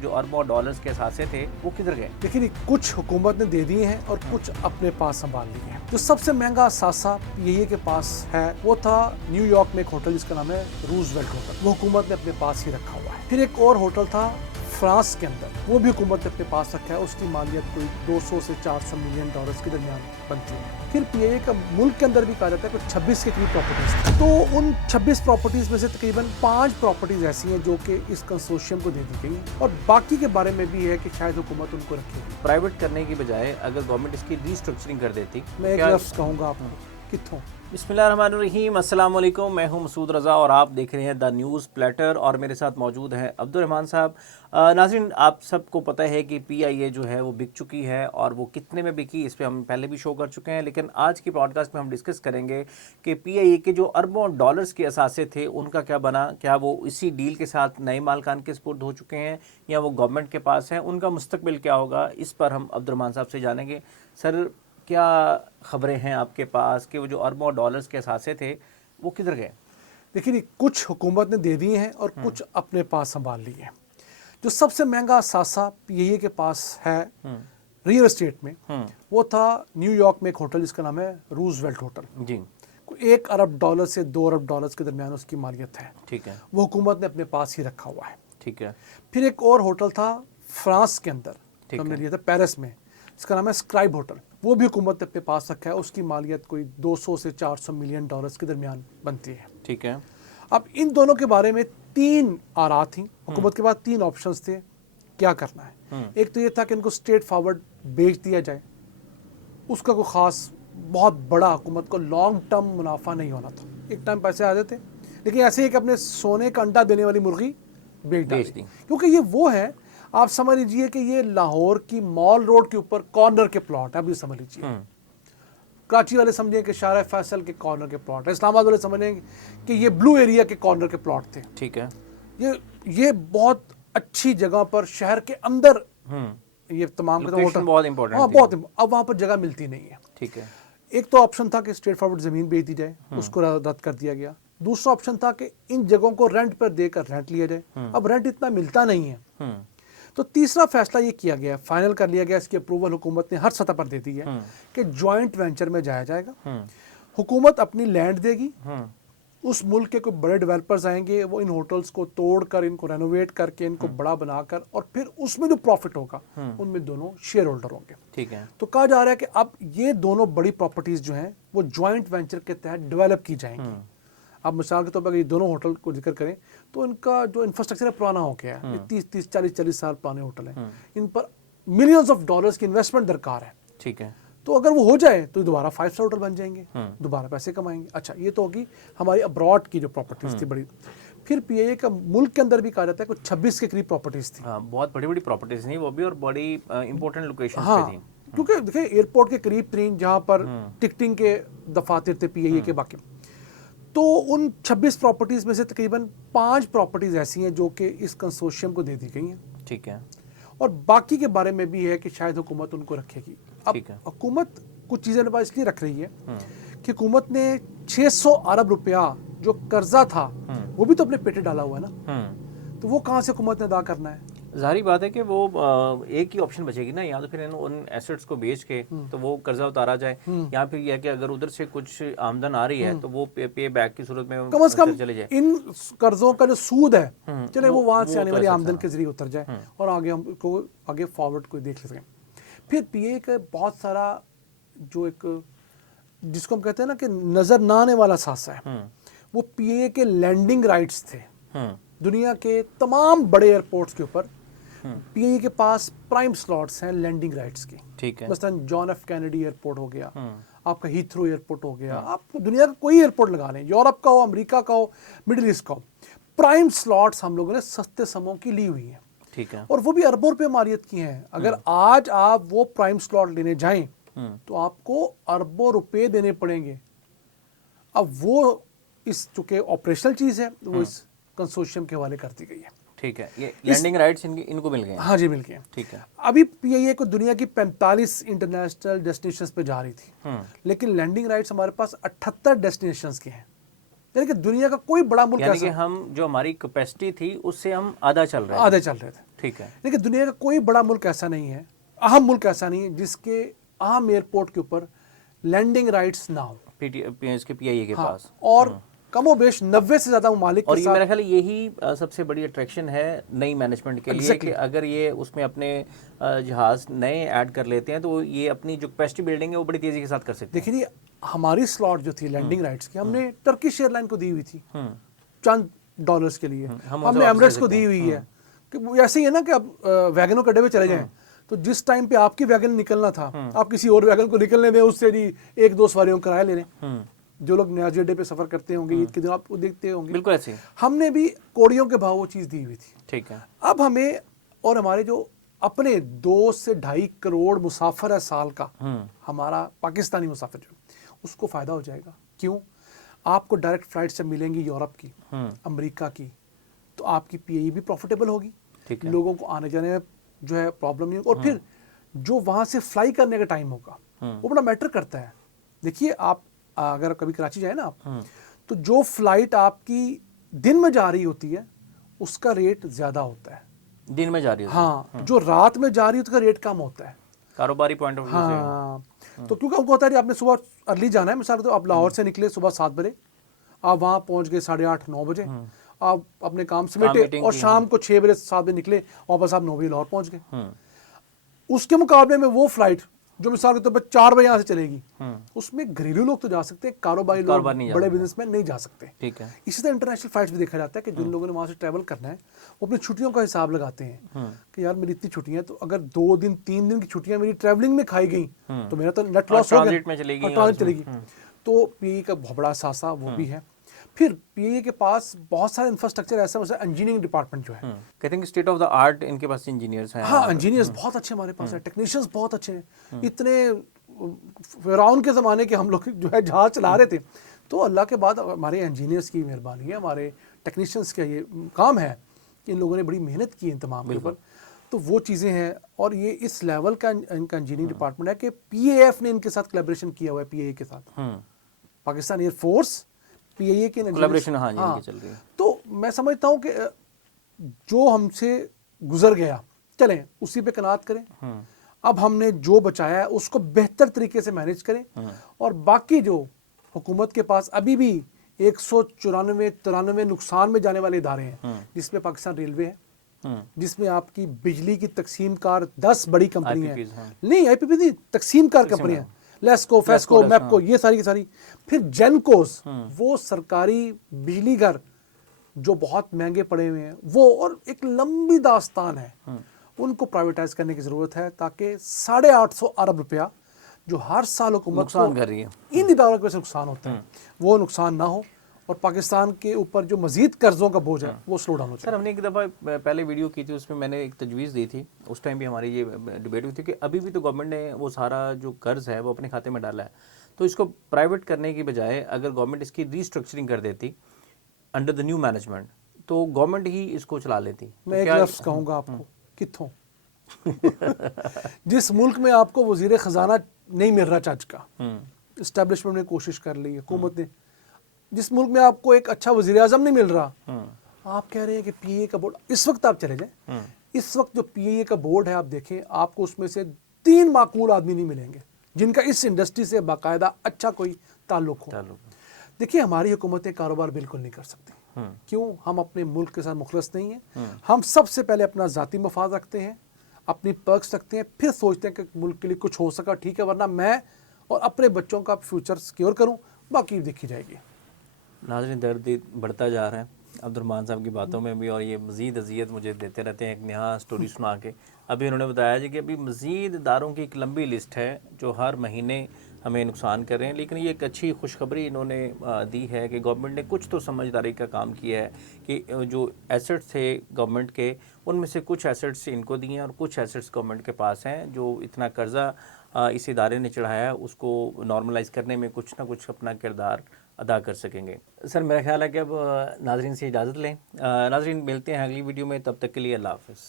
जो अरबों डॉलर्स के असासे थे वो किधर गए? देखिए, कुछ हुकूमत ने दे दिए हैं और कुछ अपने पास संभाल लिए हैं। जो सबसे महंगा असासा पीआईए के पास है वो था न्यूयॉर्क में एक होटल जिसका नाम है रूजवेल्ट होटल। वो हुकूमत ने अपने पास ही रखा हुआ है। फिर एक और होटल था फ्रांस के अंदर, वो भी हुकूमत ने अपने पास रखा है। उसकी मालियत कोई 200 से 400 मिलियन डॉलर्स के दरमियान बनती है। फिर पीआईए का मुल्क के अंदर भी कहा जाता है कुछ 26 के करीब प्रॉपर्टीज थी। तो उन 26 प्रॉपर्टीज में से तकरीबन 5 प्रॉपर्टीज ऐसी हैं जो कि इस कंसोर्शियम को दे दी गई हैं और बाकी के बारे में भी है कि शायद हुकूमत उनको रखेगी। प्राइवेट करने की बजाय अगर गवर्नमेंट इसकी रीस्ट्रक्चरिंग कर देती, मैं एक लफ्ज़ कहूँगा आपको, कित्थों। बिस्मिल्लाहिर्रहमानिर्रहीम, अस्सलाम वालेकुम। मैं हूं मसूद रज़ा और आप देख रहे हैं द न्यूज़ प्लेटर और मेरे साथ मौजूद हैं अब्दुर्रहमान साहब। नाज़रीन, आप सबको पता है कि पीआईए जो है वो बिक चुकी है और वो कितने में बिकी इस पे हम पहले भी शो कर चुके हैं, लेकिन आज की पॉडकास्ट में हम डिस्कस करेंगे कि पीआईए के जो अरबों डॉलर्स के असासे थे उनका क्या बना। क्या वो इसी डील के साथ नए मालकान के स्पुर्द हो चुके हैं या वो गवर्नमेंट के पास हैं? उनका मुस्तकबिल क्या होगा, इस पर हम अब्दुर्रहमान साहब से जानेंगे। सर, क्या खबरें हैं आपके पास कि वो जो अरबों डॉलर्स के असासे थे वो किधर गए? देखिए, कुछ हुकूमत ने दे दिए हैं और कुछ अपने पास संभाल लिए हैं। जो सबसे महंगा असासा पीआईए के पास है रियल एस्टेट में वो था न्यूयॉर्क में एक होटल जिसका नाम है रूजवेल्ट होटल जी। 1 अरब डॉलर से 2 अरब डॉलर्स के दरमियान उसकी मालियत है। ठीक है। वो हुकूमत ने अपने पास ही रखा हुआ है। ठीक है। फिर एक और होटल था फ्रांस के अंदर, ठीक हमने है। लिया था पेरिस में, इसका नाम है स्क्राइब होटल। वो भी हुकूमत ने अपने पास रखा है। उसकी मालियत कोई 200 से 400 मिलियन डॉलर्स के दरमियान बनती है। ठीक है। अब इन दोनों के बारे में 3 आरा थी हुकूमत के पास, 3 ऑप्शंस थे क्या करना है। एक तो ये था कि इनको स्ट्रेट फॉरवर्ड बेच दिया जाए, उसका कोई ख़ास बहुत बड़ा हुकूमत को लॉन्ग टर्म मुनाफा नहीं होना था। एक टाइम पैसे आ जाते, लेकिन ऐसे ही कि अपने सोने का अंडा देने वाली मुर्गी बेच दी, क्योंकि ये वो है, आप समझ लीजिए कि ये लाहौर की मॉल रोड के ऊपर कॉर्नर के प्लॉट है। अब ये समझ लीजिए, कराची वाले समझें कि शारा फैसल के कॉर्नर के प्लॉट है, इस्लामाबाद वाले समझेंगे कि ये ब्लू एरिया के कॉर्नर के प्लॉट थे। ठीक है। ये बहुत अच्छी जगह पर शहर के अंदर ये तमाम के लोकेशन बहुत इंपॉर्टेंट। हाँ, बहुत। अब वहाँ पर जगह मिलती नहीं है। ठीक है। एक तो ऑप्शन था कि स्ट्रेट फॉरवर्ड ज़मीन बेच दी जाए, उसको रद्द कर दिया गया। दूसरा ऑप्शन था कि इन जगहों को रेंट पर देकर रेंट लिया जाए। अब रेंट इतना मिलता नहीं है। तो तीसरा फैसला ये किया गया, फाइनल कर लिया गया, इसकी अप्रूवल हुकूमत ने हर सतह पर दे दी है कि जॉइंट वेंचर में जाया जाएगा। हुकूमत अपनी लैंड देगी, उस मुल्क के कोई बड़े डेवलपर्स आएंगे, वो इन होटल्स को तोड़कर, इनको रेनोवेट करके, इनको बड़ा बनाकर, और फिर उसमें जो प्रॉफिट होगा उनमें दोनों शेयर होल्डर होंगे। ठीक है। तो कहा जा रहा है कि अब ये दोनों बड़ी प्रॉपर्टीज जो हैं वो जॉइंट वेंचर के तहत डेवलप की जाएंगी। अब मिसाल के तौर पर अगर ये दोनों होटल को जिक्र करें तो इनका जो इंफ्रास्ट्रक्चर है पुराना हो गया है। 30 40 साल पुराने होटल हैं। इन पर मिलियंस ऑफ डॉलर्स की इन्वेस्टमेंट दरकार है। ठीक है। तो अगर वो हो जाए तो दोबारा 5 स्टार होटल बन जाएंगे, दोबारा पैसे कमाएंगे। अच्छा, ये तो होगी हमारी अब्रॉड की जो प्रॉपर्टीज थी बड़ी। फिर पीआईए का मुल्क के अंदर भी कहा जाता है कुछ 26 के करीब प्रॉपर्टीज थी। बहुत बड़ी बड़ी प्रॉपर्टीज थी वो भी, और बड़ी इंपॉर्टेंट लोकेशन पे थी। क्योंकि देखिए, एयरपोर्ट के करीब तरीन जहाँ पर टिकटिंग के दफातर थे पीआईए के बाकी, तो उन 26 प्रॉपर्टीज में से तकरीबन 5 प्रॉपर्टीज ऐसी हैं जो कि इस कंसोर्शियम को दे दी गई हैं। ठीक है। और बाकी के बारे में भी है कि शायद हुकूमत उनको रखेगी। अब हुकूमत कुछ चीज़ें अपने पास इसलिए रख रही है कि हुकूमत ने 600 अरब रुपया जो कर्जा था वो भी तो अपने पेटे डाला हुआ है ना, तो वो कहाँ से हुकूमत ने अदा करना है? जाहिर बात है कि वो एक ही ऑप्शन बचेगी ना, या तो फिर उन एसेट्स को बेच के तो वो कर्जा उतारा जाए, या फिर यह कि अगर उधर से कुछ आमदन आ रही है तो वो पे बैक की सूरत में कम से कम चले जाए। इन कर्जों का जो सूद है चले वो वहां से आने वाली आमदन के जरिए उतर जाए और आगे हम को आगे फॉरवर्ड को देख सकें। फिर पीए का बहुत सारा जो एक जिसको हम कहते हैं ना कि नजर ना आने वाला सासा है, वो पीए के लैंडिंग राइट्स थे। दुनिया के तमाम बड़े एयरपोर्ट्स के ऊपर पीआईए के पास प्राइम स्लॉट्स हैं लैंडिंग राइट्स की। ठीक है। मसलन जॉन एफ कैनेडी एयरपोर्ट हो गया, आपका हीथ्रो एयरपोर्ट हो गया, आप दुनिया का कोई एयरपोर्ट लगा लें, यूरोप का हो, अमेरिका का हो, मिडिल ईस्ट का हो, प्राइम स्लॉट्स हम लोगों ने सस्ते समों की ली हुई हैं। ठीक है। और वो भी अरबों रुपये मालियत की हैं। अगर आज आप वो प्राइम स्लॉट लेने जाएं तो आपको अरबों रुपए देने पड़ेंगे। अब वो इस चूंकि ऑपरेशनल चीज है वो इस कंसोर्शियम के हवाले कर दी गई है। ठीक है। ये लैंडिंग राइट्स इनको मिल गए हैं? हाँ जी, मिल गए हैं। ठीक है। अभी पीआईए को दुनिया की 45 इंटरनेशनल डेस्टिनेशंस पे जा रही थी, लेकिन लैंडिंग राइट्स हमारे पास 78 डेस्टिनेशंस के हैं। यानी कि दुनिया का कोई बड़ा मुल्क यानी कि हम जो हमारी कैपेसिटी थी उससे हम आधा चल रहे थे। ٹھیک ہے. لیکن دنیا کا کوئی بڑا ملک ایسا نہیں ہے, اہم ملک ایسا نہیں ہے جس کے اہم ایئرپورٹ کے اوپر لینڈنگ رائٹس نہ ہو. اس کے پی آئی اے کے پاس اور کم و بیش 90 سے زیادہ ممالک اور کے یہ ساتھ. میرا خیال ہے یہی سب سے بڑی اٹریکشن ہے نئی مینجمنٹ کے لیے کہ اگر یہ اس میں اپنے جہاز نئے ایڈ کر لیتے ہیں تو یہ اپنی جو کیپیسٹی بلڈنگ ہے وہ بڑی تیزی کے ساتھ کر سکتے ہیں. دیکھیے ہماری سلاٹ جو تھی لینڈنگ رائٹس کی ہم نے ٹرکش ایئر لائن کو دی ہوئی تھی چند ڈالرز کے لیے, ہم نے ایمریٹس کو دی ہوئی ہے. کہ ایسے ہی ہے نا کہ آپ ویگنوں کے اڈے پہ چلے جائیں تو جس ٹائم پہ آپ کی ویگن نکلنا تھا آپ کسی اور ویگن کو نکلنے دیں, اس سے جی 1-2 سواریوں کرایہ لے لیں. جو لوگ نیازی اڈے پہ سفر کرتے ہوں گے عید کے دن آپ کو دیکھتے ہوں گے, بالکل ایسے ہم نے بھی کوڑیوں کے بھاؤ وہ چیز دی ہوئی تھی. ٹھیک ہے. اب ہمیں اور ہمارے جو اپنے 2 سے 2.5 کروڑ مسافر ہے سال کا, ہمارا پاکستانی مسافر جو اس کو فائدہ ہو جائے گا. کیوں؟ آپ کو ڈائریکٹ فلائٹ سے ملیں گی یورپ کی, امریکہ کی, تو آپ کی پی اے بھی پروفیٹیبل ہوگی, لوگوں کو آنے جانے میں جو ہے پرابلم نہیں ہوگی. اور پھر جو وہاں سے فلائی کرنے کا ٹائم ہوگا وہ بڑا میٹر کرتا ہے. دیکھیے آپ اگر کبھی کراچی جائیں نا آپ, تو جو فلائٹ آپ کی دن میں جا رہی ہوتی ہے اس کا ریٹ زیادہ ہوتا ہے, دن میں جا رہی ہے. ہاں جو رات میں جا رہی ہے اس کا ریٹ کم ہوتا ہے کاروباری پوائنٹ آف ویو سے. ہاں تو کیونکہ آپ کو ہوتا ہے آپ نے صبح ارلی جانا ہے, مثال تو آپ لاہور سے نکلے صبح 7 بجے, آپ وہاں پہنچ گئے 8:30-9 بجے, آپ اپنے کام سمیٹے اور شام کو 6 بجے 7 بجے نکلے اور بس آپ 9 بجے لاہور پہنچ گئے. اس کے مقابلے میں وہ فلائٹ جو مثال کے طور پر 4 بجے یہاں سے چلے گی, اس میں گھریلو لوگ تو جا سکتے ہیں, کاروباری لوگ بڑے بزنس مین نہیں جا سکتے. ٹھیک ہے. اسی طرح انٹرنیشنل فلائٹس بھی دیکھا جاتا ہے کہ جن لوگوں نے وہاں سے ٹریول کرنا ہے وہ اپنی چھٹیوں کا حساب لگاتے ہیں کہ یار میری اتنی چھٹیاں ہیں, تو اگر 2 دن 3 دن کی چھٹیاں میری ٹریولنگ میں کھائی گئیں تو میرا تو نیٹ لاس ہو گیا, ٹرانزٹ چلے گی. تو پی اے کا بہت بڑا ساسا وہ بھی ہے. پھر پی اے کے پاس بہت سارا انفراسٹرکچر ایسا ہے, انجینئرنگ ڈپارٹمنٹ جو ہے, کہتے ہیں کہ اسٹیٹ آف دا آرٹ ان کے پاس انجینئرز ہیں. ہاں انجینئرز بہت اچھے ہمارے پاس ہیں, ٹیکنیشینز بہت اچھے ہیں. اتنے فرعون کے زمانے کے ہم لوگ جو ہے جہاز چلا رہے تھے, تو اللہ کے بعد ہمارے انجینئرز کی مہربانی ہے, ہمارے ٹیکنیشینز کا یہ کام ہے کہ ان لوگوں نے بڑی محنت کی ان تمام کے اوپر. تو وہ چیزیں ہیں, اور یہ اس لیول کا ان کا انجینئرنگ ڈپارٹمنٹ ہے کہ پی اے ایف نے ان کے ساتھ کولیبریشن کیا ہوا ہے. پی اے کے ساتھ پاکستان ایئر فورس پی اے کے کولیبریشن چل رہی ہے. تو میں سمجھتا ہوں کہ جو ہم سے گزر گیا چلیں اسی پہ قناعت کریں. اب ہم نے جو بچایا ہے اس کو بہتر طریقے سے مینیج کریں, اور باقی جو حکومت کے پاس ابھی بھی 194-93 نقصان میں جانے والے ادارے ہیں, جس میں پاکستان ریلوے ہے, جس میں آپ کی بجلی کی تقسیم کار 10 بڑی کمپنی ہیں, نہیں آئی پی پی نہیں, تقسیم کار کمپنی ہیں, لیسکو, فیسکو, میپکو, یہ ساری کی ساری. پھر جینکوز, وہ سرکاری بجلی گھر جو بہت مہنگے پڑے ہوئے ہیں, وہ اور ایک لمبی داستان ہے. ان کو پرائیویٹائز کرنے کی ضرورت ہے تاکہ 850 ارب روپیہ جو ہر سال حکومت نقصان کر رہی ہے, ان اداروں کی وجہ سے نقصان ہوتا ہے, وہ نقصان نہ ہو, اور پاکستان کے اوپر جو مزید قرضوں کا بوجھ ہے وہ سلو ڈاؤن ہو جائے. سر ہم نے ایک دفعہ پہلے ویڈیو کی تھی, اس میں میں نے ایک تجویز دی تھی, اس ٹائم بھی ہماری یہ ڈبیٹ ہوئی تھی کہ ابھی بھی تو گورنمنٹ نے وہ سارا جو قرض ہے وہ اپنے کھاتے میں ڈالا ہے, تو اس کو پرائیویٹ کرنے کی بجائے اگر گورنمنٹ اس کی ریسٹرکچرنگ کر دیتی انڈر دا نیو مینجمنٹ تو گورنمنٹ ہی اس کو چلا لیتی. میں ایک لفظ کہوں گا آپ کو, کتوں جس ملک میں آپ کو وزیر خزانہ نہیں مل رہا چچ کا, اسٹیبلشمنٹ نے کوشش کر لی, حکومت نے, جس ملک میں آپ کو ایک اچھا وزیر اعظم نہیں مل رہا, آپ کہہ رہے ہیں کہ پی اے کا بورڈ, اس وقت آپ چلے جائیں, اس وقت جو پی اے کا بورڈ ہے آپ دیکھیں, آپ کو اس میں سے 3 معقول آدمی نہیں ملیں گے جن کا اس انڈسٹری سے باقاعدہ اچھا کوئی تعلق ہو. دیکھیے ہماری حکومتیں کاروبار بالکل نہیں کر سکتی. کیوں؟ ہم اپنے ملک کے ساتھ مخلص نہیں ہیں. ہم سب سے پہلے اپنا ذاتی مفاد رکھتے ہیں, اپنی پرکس رکھتے ہیں, پھر سوچتے ہیں کہ ملک کے لیے کچھ ہو سکا ٹھیک ہے, ورنہ میں اور اپنے بچوں کا فیوچر سیکیور کروں, باقی دیکھی جائے گی. ناظرین درد بڑھتا جا رہا ہے عبد الرحمان صاحب کی باتوں میں بھی, اور یہ مزید اذیت مجھے دیتے رہتے ہیں ایک نیا سٹوری سنا کے. ابھی انہوں نے بتایا جی کہ ابھی مزید اداروں کی ایک لمبی لسٹ ہے جو ہر مہینے ہمیں نقصان کر رہے ہیں, لیکن یہ ایک اچھی خوشخبری انہوں نے دی ہے کہ گورنمنٹ نے کچھ تو سمجھداری کا کام کیا ہے کہ جو ایسٹس تھے گورنمنٹ کے, ان میں سے کچھ ایسٹس ان کو دیے ہیں اور کچھ ایسٹس گورنمنٹ کے پاس ہیں. جو اتنا قرضہ اس ادارے نے چڑھایا ہے اس کو نارملائز کرنے میں کچھ نہ کچھ اپنا کردار ادا کر سکیں گے. سر میرا خیال ہے کہ اب ناظرین سے اجازت لیں. ناظرین ملتے ہیں اگلی ویڈیو میں, تب تک کے لیے اللہ حافظ.